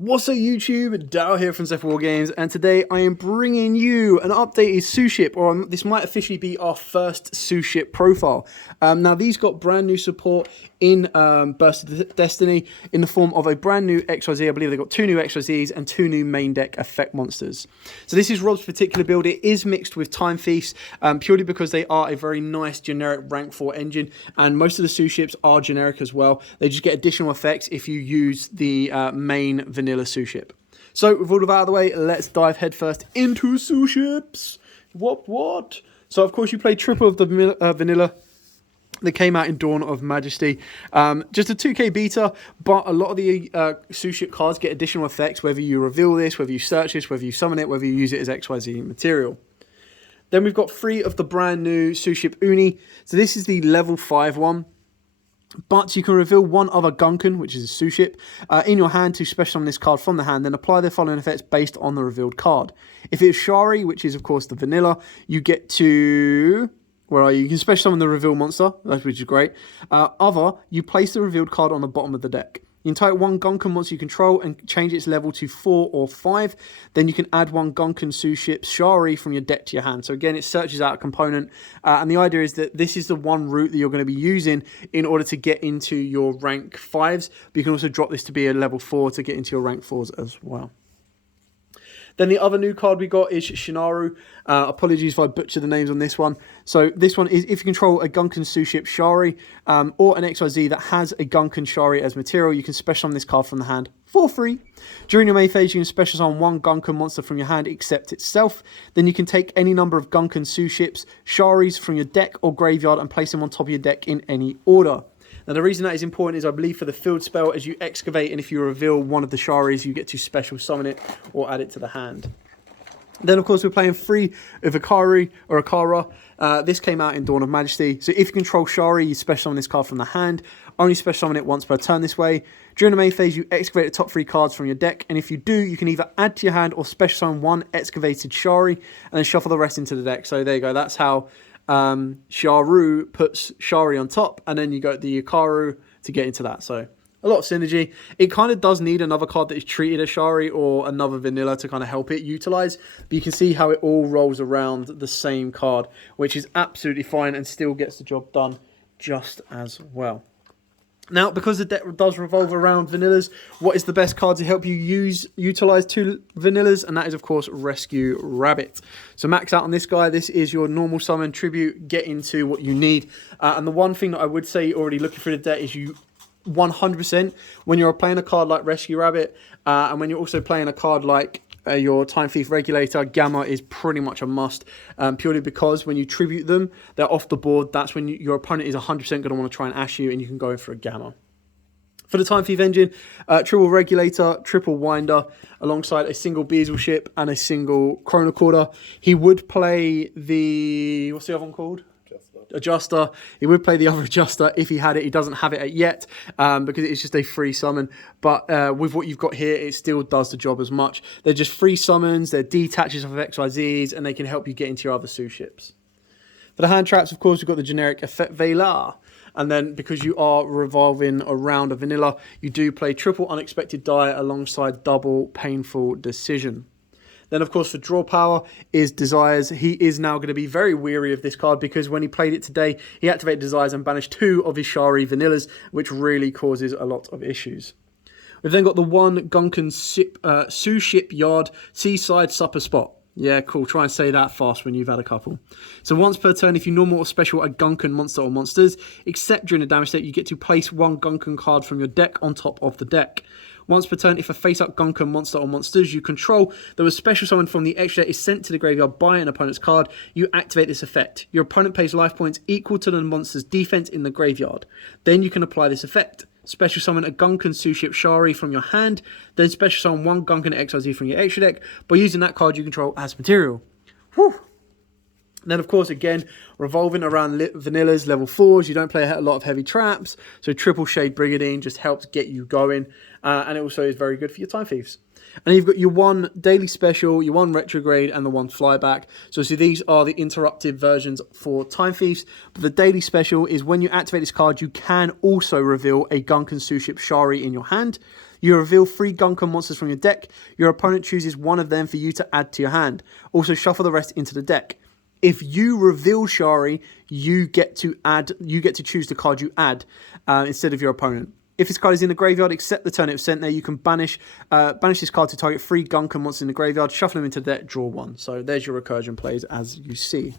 What's up YouTube, Dow here from Zephyrwargames, and today I am bringing you an updated Suship, or this might officially be our first Suship profile. Now these got brand new support in Burst of Destiny in the form of a brand new XYZ. I believe they've got 2 new XYZs and 2 new main deck effect monsters. So this is Rob's particular build. It is mixed with Time Thieves, purely because they are a very nice generic rank 4 engine, and most of the Suships are generic as well. They just get additional effects if you use the main vanilla Suship. So with all of that out of the way, let's dive headfirst into Suships. What? So of course you play triple of the vanilla. They came out in Dawn of Majesty. Just a 2k beta, but a lot of the Suship cards get additional effects, whether you reveal this, whether you search this, whether you summon it, whether you use it as XYZ material. Then we've got 3 of the brand new Suship Uni. So this is the level 5 one. But you can reveal 1 other Gunkan, which is a Suship, in your hand to special summon this card from the hand, then apply the following effects based on the revealed card. If it's Shari, which is of course the vanilla, you get to... Where are you? You can special summon the reveal monster, which is great. You place the revealed card on the bottom of the deck. You can type 1 Gunkan monster you control and change its level to 4 or 5. Then you can add 1 Gunkan Suship Shari from your deck to your hand. So again, it searches out a component. And the idea is that this is the one route that you're going to be using in order to get into your rank 5s. But you can also drop this to be a level 4 to get into your rank 4s as well. Then the other new card we got is Shinaru. Apologies if I butcher the names on this one. So this one is if you control a Gunkan Suship Shari or an XYZ that has a Gunkan Shari as material, you can special summon this card from the hand for free. During your main phase, you can special summon 1 Gunkan monster from your hand except itself. Then you can take any number of Gunkan Suships, Sharis from your deck or graveyard and place them on top of your deck in any order. Now, the reason that is important is, I believe, for the field spell, as you excavate, and if you reveal 1 of the Sharis, you get to special summon it or add it to the hand. Then, of course, we're playing 3 of Akari or Akara. This came out in Dawn of Majesty. So if you control Shari, you special summon this card from the hand. Only special summon it once per turn this way. During the main phase, you excavate the top 3 cards from your deck. And if you do, you can either add to your hand or special summon 1 excavated Shari and then shuffle the rest into the deck. So there you go. That's how... Sharu puts Shari on top, and then you got the Yukaru to get into that. So a lot of synergy. It kind of does need another card that is treated as Shari or another vanilla to kind of help it utilize, but you can see how it all rolls around the same card, which is absolutely fine and still gets the job done just as well. Now, because the deck does revolve around vanillas, what is the best card to help you utilize 2 vanillas? And that is, of course, Rescue Rabbit. So max out on this guy. This is your normal summon tribute. Get into what you need. And the one thing that I would say already looking through the deck is you 100%, when you're playing a card like Rescue Rabbit, and when you're also playing a card like your Time Thief Regulator, Gamma is pretty much a must, purely because when you tribute them, they're off the board. That's when your opponent is 100% going to want to try and ash you, and you can go in for a Gamma. For the Time Thief engine, triple Regulator, triple Winder, alongside a single Beazle ship and a single Chronocorder. He would play the... What's the other one called? Adjuster. He would play the other Adjuster if he had it. He doesn't have it yet because it's just a free summon, but with what you've got here, it still does the job as much. They're just free summons, they're detaches of XYZs, and they can help you get into your other Suships. For the hand traps, of course, we've got the generic Effect Velar, and then because you are revolving around a vanilla, you do play triple Unexpected Die alongside double Painful Decision. Then, of course, for draw power is Desires. He is now going to be very weary of this card because when he played it today, he activated Desires and banished 2 of his Shari vanillas, which really causes a lot of issues. We've then got the 1 Gunkan Suship Yard Seaside Supper Spot. Yeah, cool. Try and say that fast when you've had a couple. So once per turn, if you normal or special a Gunkan monster or monsters, except during the damage step, you get to place 1 Gunkan card from your deck on top of the deck. Once per turn, if a face-up Gunkan monster or monsters you control that was special summoned from the extra deck is sent to the graveyard by an opponent's card, you activate this effect. Your opponent pays life points equal to the monster's defense in the graveyard. Then you can apply this effect. Special summon a Gunkan Suship Shari from your hand, then special summon 1 Gunkan XYZ from your extra deck by using that card you control as material. Whew. Then, of course, again, revolving around vanillas, level 4s, you don't play a lot of heavy traps, so triple Shade Brigandine just helps get you going, and it also is very good for your Time Thieves. And you've got your 1 daily special, your 1 retrograde, and the 1 flyback. So these are the interrupted versions for Time Thieves. But the daily special is when you activate this card, you can also reveal a Gunkan Suship Shari in your hand. You reveal 3 Gunkan monsters from your deck. Your opponent chooses one of them for you to add to your hand. Also shuffle the rest into the deck. If you reveal Shari, you get to choose the card you add instead of your opponent. If this card is in the graveyard, except the turn it was sent there, you can banish this card to target 3 Gunkan monsters in the graveyard, shuffle them into the deck, draw 1. So there's your recursion plays as you see.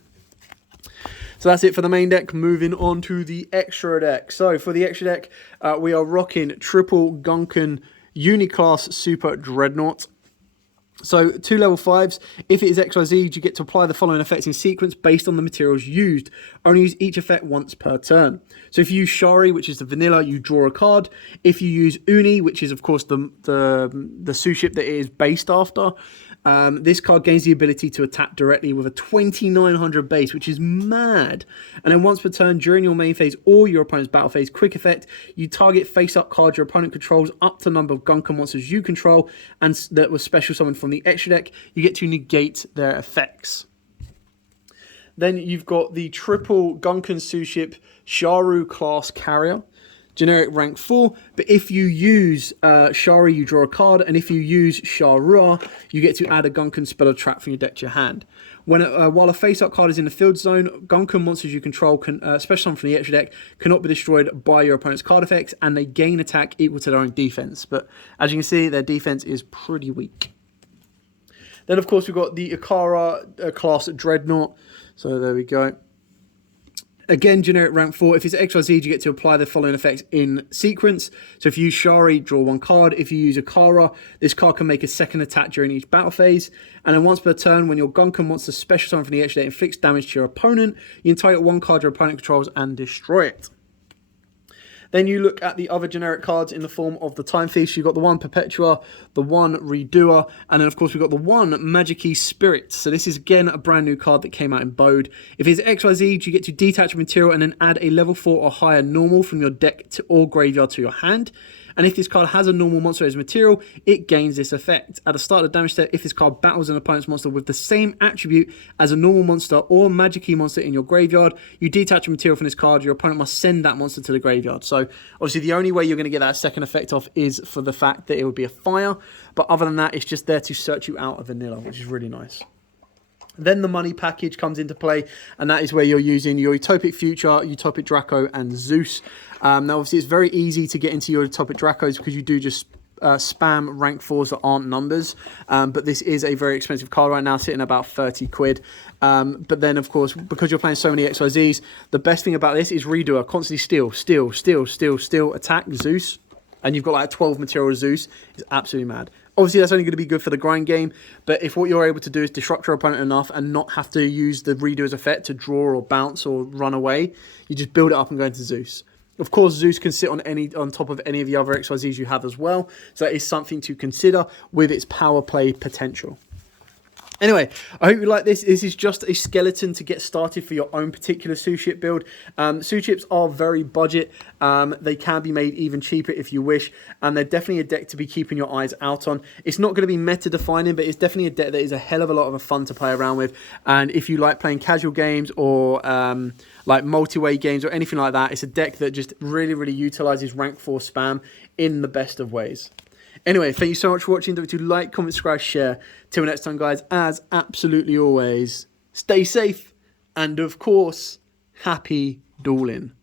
So that's it for the main deck. Moving on to the extra deck. So for the extra deck, we are rocking triple Gunkan Uniclass Super Dreadnought. So 2 level 5s, if it is XYZ, you get to apply the following effects in sequence based on the materials used. Only use each effect once per turn. So if you use Shari, which is the vanilla, you draw a card. If you use Uni, which is of course the Suship that it is based after, this card gains the ability to attack directly with a 2900 base, which is mad. And then once per turn during your main phase or your opponent's battle phase, quick effect, you target face-up cards your opponent controls up to the number of Gunkan monsters you control and that was special summoned from the extra deck. You get to negate their effects. Then you've got the triple Gunkan Suship Sharu class carrier. Generic rank 4, but if you use Shari, you draw a card, and if you use Shara, you get to add a Gunkan spell or trap from your deck to your hand. While a face-up card is in the field zone, Gunkan monsters you control, especially some from the extra deck, cannot be destroyed by your opponent's card effects, and they gain attack equal to their own defense. But as you can see, their defense is pretty weak. Then, of course, we've got the Ikara class Dreadnought. So there we go. Again, generic rank 4. If it's XYZ, you get to apply the following effects in sequence. So if you use Shari, draw 1 card. If you use Ikara, this card can make a second attack during each battle phase. And then once per turn, when your Gunkan monster special summon from the extra deck inflicts damage to your opponent, you can target 1 card your opponent controls and destroy it. Then you look at the other generic cards in the form of the Time Thief. You've got the 1 Perpetua, the 1 Redoer, and then of course we've got the 1 Magic-Key Spirit. So this is again a brand new card that came out in Bode. If it's XYZ, you get to detach a material and then add a level 4 or higher normal from your deck or graveyard to your hand. And if this card has a normal monster as material, it gains this effect. At the start of the damage step, if this card battles an opponent's monster with the same attribute as a normal monster or magic key monster in your graveyard, you detach a material from this card, your opponent must send that monster to the graveyard. So obviously the only way you're going to get that second effect off is for the fact that it would be a fire. But other than that, it's just there to search you out of vanilla, which is really nice. Then the money package comes into play, and that is where you're using your Utopic Future, Utopic Draco, and Zeus. Now, obviously, it's very easy to get into your Utopic Dracos because you do just spam rank 4s that aren't numbers. But this is a very expensive card right now, sitting about 30 quid. But then, of course, because you're playing so many XYZs, the best thing about this is Redoer. Constantly steal, attack Zeus. And you've got like 12 material Zeus. It's absolutely mad. Obviously, that's only going to be good for the grind game, but if what you're able to do is disrupt your opponent enough and not have to use the Redoer's effect to draw or bounce or run away, you just build it up and go into Zeus. Of course, Zeus can sit on top of any of the other XYZs you have as well, so that is something to consider with its power play potential. Anyway, I hope you like this. This is just a skeleton to get started for your own particular Suship build. Suships are very budget. They can be made even cheaper if you wish, and they're definitely a deck to be keeping your eyes out on. It's not going to be meta defining, but it's definitely a deck that is a hell of a lot of fun to play around with. And if you like playing casual games or like multi-way games or anything like that, it's a deck that just really utilizes rank 4 spam in the best of ways. Anyway, thank you so much for watching. Don't forget to like, comment, subscribe, share. Till next time, guys, as absolutely always, stay safe and, of course, happy dueling.